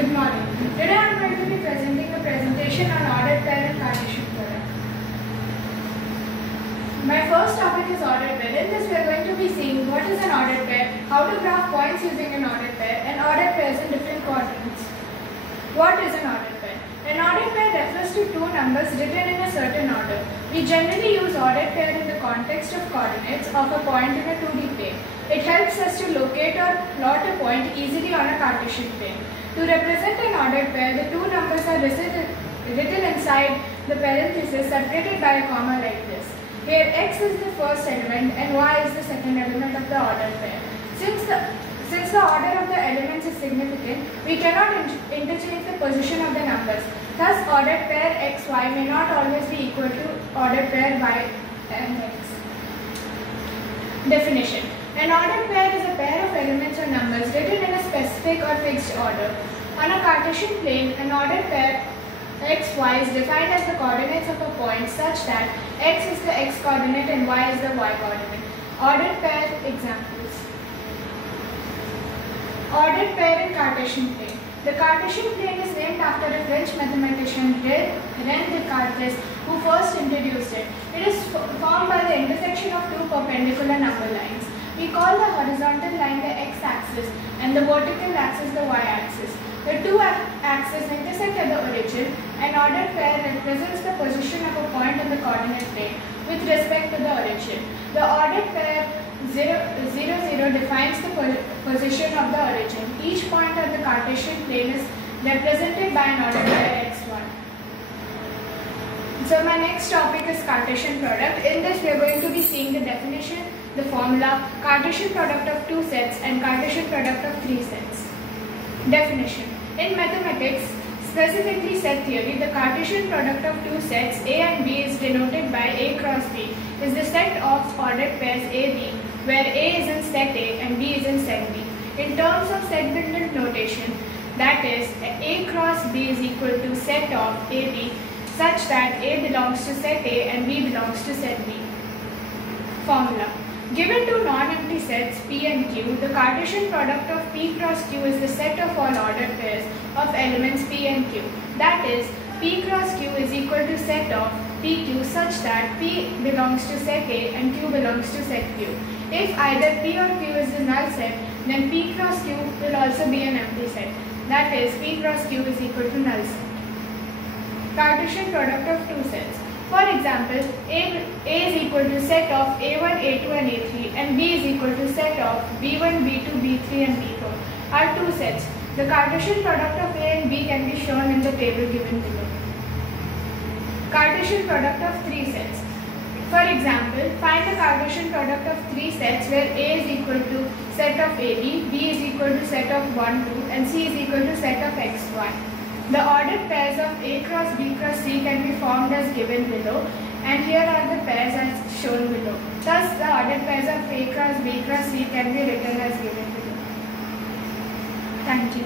Good morning. Today I am going to be presenting the presentation on ordered pair and Cartesian product. My first topic is ordered pair. In this we are going to be seeing what is an ordered pair, how to graph points using an ordered pair, and ordered pairs in different coordinates. What is an ordered pair? An ordered pair refers to two numbers written in a certain order. We generally use ordered pair in the context of coordinates of a point in a 2D plane. It helps us to locate or plot a point easily on a Cartesian plane. To represent an ordered pair, the two numbers are written inside the parenthesis separated by a comma like this. Here x is the first element and y is the second element of the ordered pair. Since the order of the elements is significant, we cannot interchange the position of the numbers. Thus, ordered pair x, y may not always be equal to ordered pair y and x. Definition. An ordered pair is a pair of elements or numbers written in a specific or fixed order. On a Cartesian plane, an ordered pair x, y is defined as the coordinates of a point such that x is the x coordinate and y is the y coordinate. Ordered pair examples. Ordered pair in Cartesian plane. The Cartesian plane is named after a French mathematician René Descartes, who first introduced it. It is formed by the intersection of two perpendicular number lines. We call the horizontal line the x-axis and the vertical axis the y-axis. The two axes intersect at the origin. An ordered pair represents the position of a point on the coordinate plane with respect to the origin. The ordered pair 0, 0, 0 defines the position of the origin. Each point on the Cartesian plane is represented by an ordered pair x1. So my next topic is Cartesian product. In this we are going to be seeing the definition, the formula, Cartesian product of two sets and Cartesian product of three sets. Definition. In mathematics, specifically set theory, the Cartesian product of two sets A and B is denoted by A cross B is the set of ordered pairs AB, where A is in set A and B is in set B. In terms of set built notation, that is, A cross B is equal to set of AB such that A belongs to set A and B belongs to set B. Formula. Given two non-empty sets P and Q, the Cartesian product of P cross Q is the set of all ordered pairs of elements P and Q. That is, P cross Q is equal to set of PQ such that P belongs to set A and Q belongs to set Q. If either P or Q is the null set, then P cross Q will also be an empty set. That is, P cross Q is equal to null set. Cartesian product of two sets. For example, A is equal to set of A1, A2 and A3 and B is equal to set of B1, B2, B3 and B4 are two sets. The Cartesian product of A and B can be shown in the table given below. Cartesian product of three sets. For example, find the Cartesian product of three sets where A is equal to set of AB, B is equal to set of 1, 2 and C is equal to set of x, y. The ordered pairs of A cross B cross C can be formed as given below, and here are the pairs as shown below. Thus, the ordered pairs of A cross B cross C can be written as given below. Thank you.